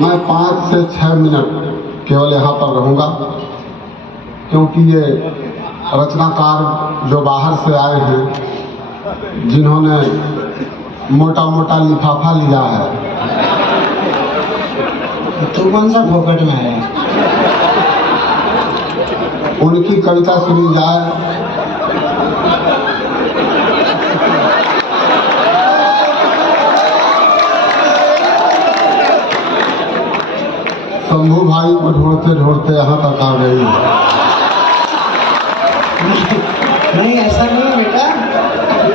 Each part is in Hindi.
मैं 5 से 6 मिनट केवल यहाँ पर रहूँगा, क्योंकि ये रचनाकार जो बाहर से आए हैं, जिन्होंने मोटा मोटा लिफाफा लिया है। तू कौन सा फोकट में है? उनकी कविता सुनी जाए। शंभू भाई को ढूंढते ढूंढते यहाँ तक आ गई। नहीं, ऐसा नहीं है बेटा।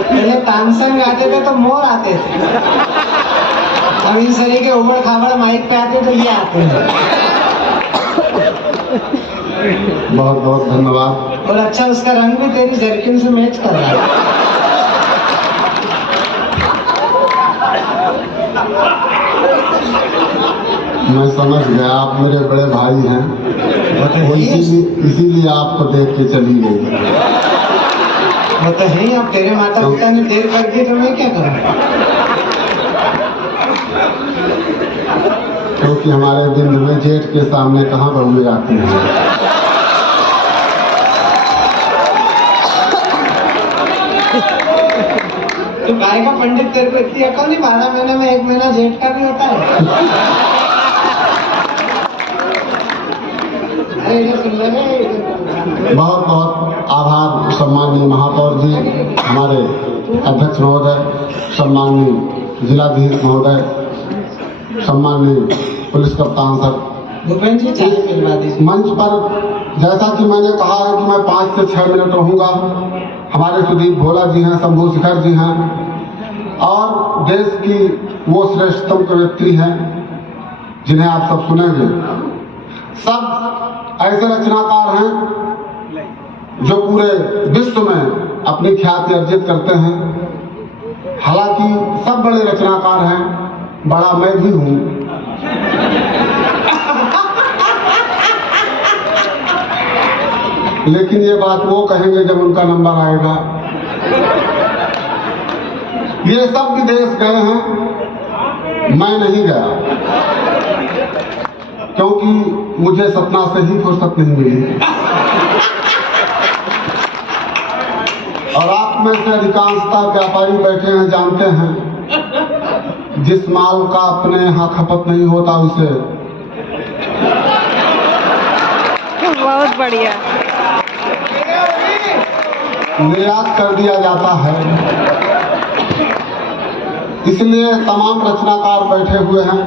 पहले तानसेन गाते थे तो मोर आते थे, अब इस तरह के उबड़ खाबड़ माइक पे आते तो ये आते हैं। बहुत बहुत धन्यवाद। और अच्छा, उसका रंग भी तेरी जर्किन से मैच कर रहा है। मैं समझ गया, आप मेरे बड़े भाई हैं, इसीलिए आपको देख के चली गई। वो तो है ही। अब तेरे माता पिता ने देर कर दी तो मैं क्या करूं? क्योंकि हमारे दिन में जेठ के सामने कहाँ बहू आती हैं। तो गाय का पंडित तेरे को इतनी अकल नहीं? 12 महीने में 1 महीना जेठ का भी होता है। बहुत बहुत आभार सम्माननीय महापौर जी, हमारे अध्यक्ष महोदय, सम्माननीय जिलाधीश महोदय, सम्माननीय पुलिस कप्तान सर। भूपेंद्र जी, चाय पिलवा दीजिए। मंच पर जैसा कि मैंने कहा है कि मैं 5 से 6 मिनट रहूँगा। हमारे सुदीप भोला जी हैं, शंभू शिखर जी हैं, और देश की वो श्रेष्ठतम व्यक्ति हैं जिन्हें आप सब सुनेंगे। सब ऐसे रचनाकार हैं जो पूरे विश्व में अपनी ख्याति अर्जित करते हैं। हालांकि सब बड़े रचनाकार हैं, बड़ा मैं भी हूँ। लेकिन ये बात वो कहेंगे जब उनका नंबर आएगा। ये सब विदेश गए हैं, मैं नहीं गया, क्योंकि मुझे सपना से ही फुर्सत नहीं मिली। और आप में से अधिकांशता व्यापारी बैठे हैं, जानते हैं जिस माल का अपने यहाँ खपत नहीं होता उसे बहुत बढ़िया निर्यात कर दिया जाता है। इसलिए तमाम रचनाकार बैठे हुए हैं।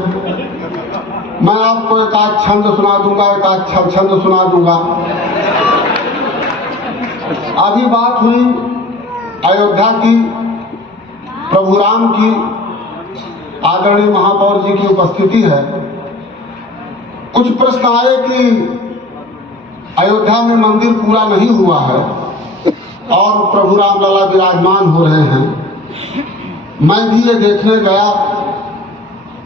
मैं आपको एक आध छंद सुना दूंगा, एक आध छंद सुना दूंगा। अभी बात हुई अयोध्या की, प्रभु राम की, आदरणीय महापौर जी की उपस्थिति है। कुछ प्रश्न आए कि अयोध्या में मंदिर पूरा नहीं हुआ है और प्रभु राम लला विराजमान हो रहे हैं। मैं भी ये देखने गया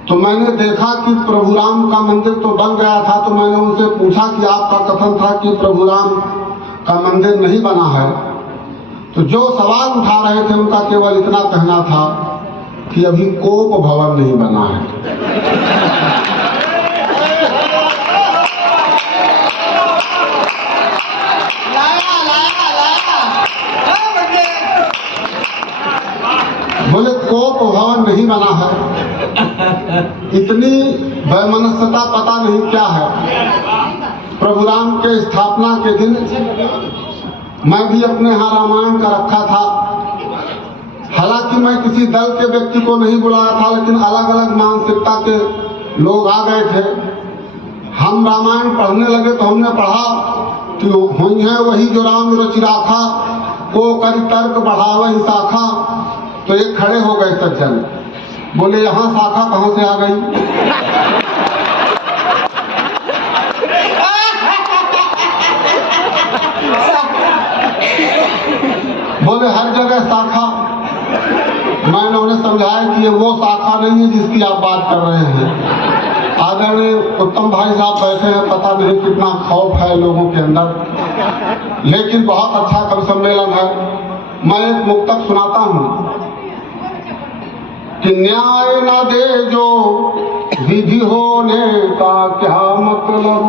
तो मैंने देखा कि प्रभु राम का मंदिर तो बन गया था। तो मैंने उनसे पूछा कि आपका कथन था कि प्रभु राम का मंदिर नहीं बना है। तो जो सवाल उठा रहे थे उनका केवल इतना कहना था कि अभी कोप भवन नहीं बना है। बोले कोप भवन नहीं बना है। इतनी वैमनस्यता पता नहीं क्या है। प्रभु राम के स्थापना के दिन मैं भी अपने यहाँ रामायण का रखा था। हालांकि मैं किसी दल के व्यक्ति को नहीं बुलाया था, लेकिन अलग अलग मानसिकता के लोग आ गए थे। हम रामायण पढ़ने लगे तो हमने पढ़ा कि हुई है वही जो राम रुचि राखा, को कर तर्क बढ़ावे शाखा। तो एक खड़े हो गए सज्जन, बोले यहाँ शाखा कहाँ से आ गई? बोले हर जगह शाखा। मैंने उन्हें समझाया कि ये वो शाखा नहीं है जिसकी आप बात कर रहे हैं। आदरणीय उत्तम भाई साहब बैठे हैं, पता नहीं कितना खौफ है लोगों के अंदर, लेकिन बहुत अच्छा कवि सम्मेलन है। मैं एक मुक्तक सुनाता हूँ कि न्याय न दे जो विधि होने का क्या मतलब,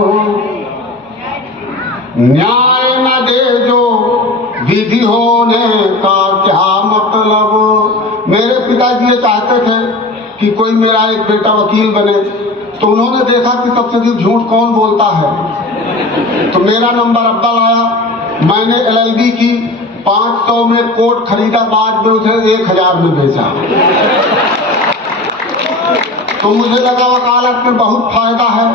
न्याय न दे जो विधि होने का क्या मतलब। मेरे पिताजी ये चाहते थे कि कोई मेरा एक बेटा वकील बने, तो उन्होंने देखा कि सबसे अधिक झूठ कौन बोलता है, तो मेरा नंबर अव्वल आया। मैंने LLB की, 500 में कोट खरीदा, बाद में उसे 1000 में बेचा। तो मुझे लगा वकालत में बहुत फायदा है,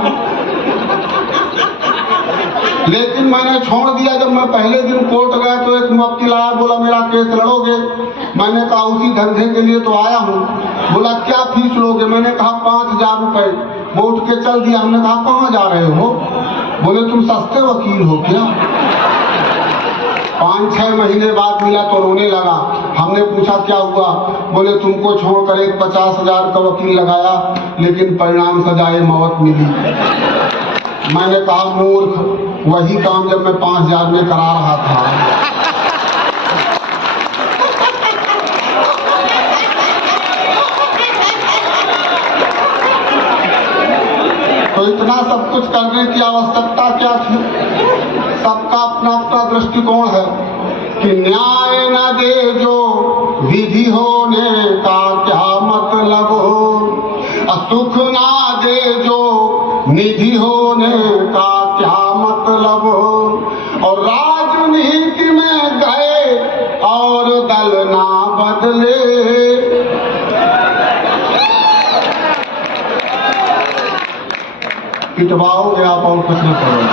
लेकिन मैंने छोड़ दिया। जब मैं पहले दिन कोर्ट गया तो एक मुवक्किल आया, बोला मेरा केस लड़ोगे? मैंने कहा उसी धंधे के लिए तो आया हूँ। बोला क्या फीस लोगे? मैंने कहा 5000 रुपए। वो उठ के चल दिया। हमने कहा कहाँ जा रहे हो? बोले तुम सस्ते वकील हो क्या? 5-6 महीने बाद मिला तो रोने लगा। हमने पूछा क्या हुआ? बोले तुमको छोड़कर एक 50,000 का वकील लगाया, लेकिन परिणाम सजाए मौत मिली। मैंने कहा मूर्ख, वही काम जब मैं 5000 में करा रहा था। तो इतना सब कुछ करने की आवश्यकता क्या थी? सबका अपना अपना दृष्टिकोण है कि न्याय न दे जो विधि होने का क्या मतलब हो, सुख ना दे जो निधि होने का क्या मतलब हो। और राजनीति में गए और दल ना बदले, पिटवाओगे आप और कुछ नहीं करोगे।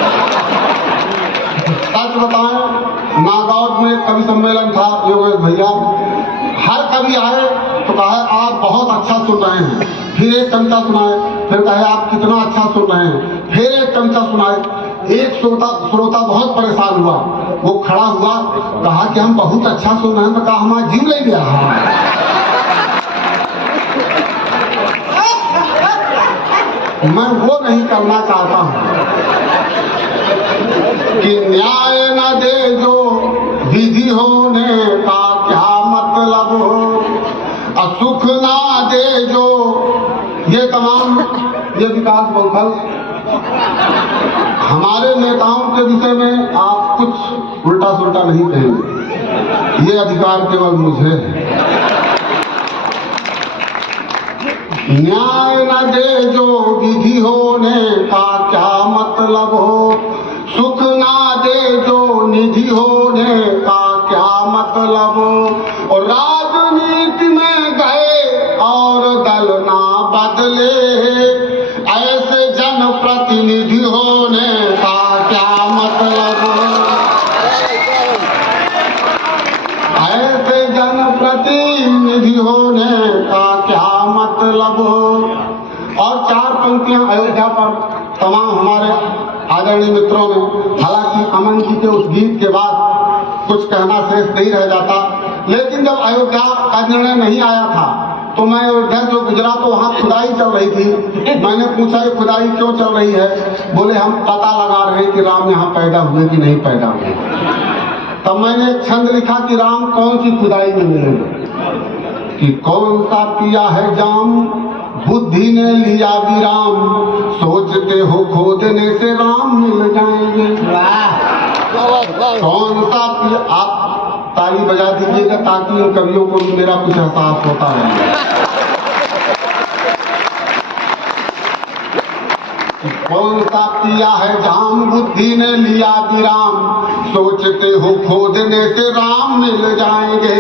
सच बताएं, नागौर में कवि सम्मेलन था, योगेश भैया हर कवि आए तो कहा आप बहुत अच्छा सुन रहे हैं, फिर एक कविता सुनाए, फिर कहे आप कितना अच्छा सुन रहे हैं, फिर एक कविता सुनाए। एक श्रोता बहुत परेशान हुआ, वो खड़ा हुआ, कहा कि हम बहुत अच्छा सुन रहे हैं। तो कहा हमारा जीव ले गया। मैं वो नहीं करना चाहता हूं कि न्याय न दे जो विधि होने का क्या मतलब हो, सुख ना दे जो, ये तमाम ये विकास बौखल हमारे नेताओं के विषय में आप कुछ उल्टा सुल्टा नहीं कहेंगे, ये अधिकार केवल मुझे है। न्याय न दे जो विधि होने का क्या मतलब हो, सुख ना दे जो निधि होने का क्या मतलब हो। और राजनीति में गए और दल ना बदले, ऐसे जनप्रतिनिधि होने का क्या मतलब हो। ऐसे जनप्रतिनिधि होने का क्या मतलब हो। और 4 पंक्तियां अयोध्या पर तमाम हमारे आदरणीय मित्रों ने, हालांकि अमन जी के उस गीत के बाद कुछ कहना शेष नहीं रह जाता, लेकिन जब अयोध्या का निर्णय नहीं आया था तो मैं अयोध्या से गुजरा तो वहाँ खुदाई चल रही थी। मैंने पूछा ये खुदाई क्यों चल रही है? बोले हम पता लगा रहे हैं कि राम यहाँ पैदा हुए कि नहीं पैदा हुए। तब मैंने एक छंद लिखा कि राम कौन सी खुदाई में मिलेंगे, कि कौन सा पिया है जाम बुद्धि ने लिया विराम, सोचते हो खोदने से राम मिल जाएंगे। कौन सा आप ताली बजा दीजिएगा ताकि इन कवियों को भी मेरा कुछ एहसास होता है। कौन सा पिया है जाम बुद्धि ने लिया विराम, सोचते हो खोदने से राम मिल जाएंगे।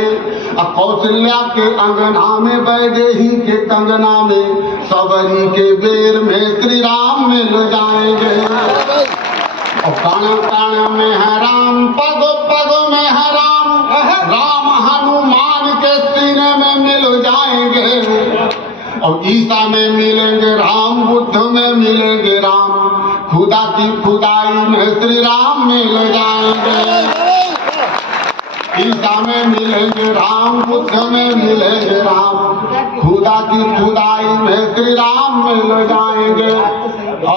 कौशल्या के अंगना में वैदेही के कंगना में, सबरी के बेर में श्री राम मिल जाएंगे। और कण कण में है राम, पग पग में है राम, राम हनुमान के सीने में मिल जाएंगे। और ईसा में मिलेंगे राम, बुद्ध में मिलेंगे राम, खुदा की खुदाई में श्री राम मिल जाएंगे। ईसा में मिलेंगे राम, बुद्ध में मिलेंगे राम, खुदा की खुदाई में श्री राम मिल जाएंगे।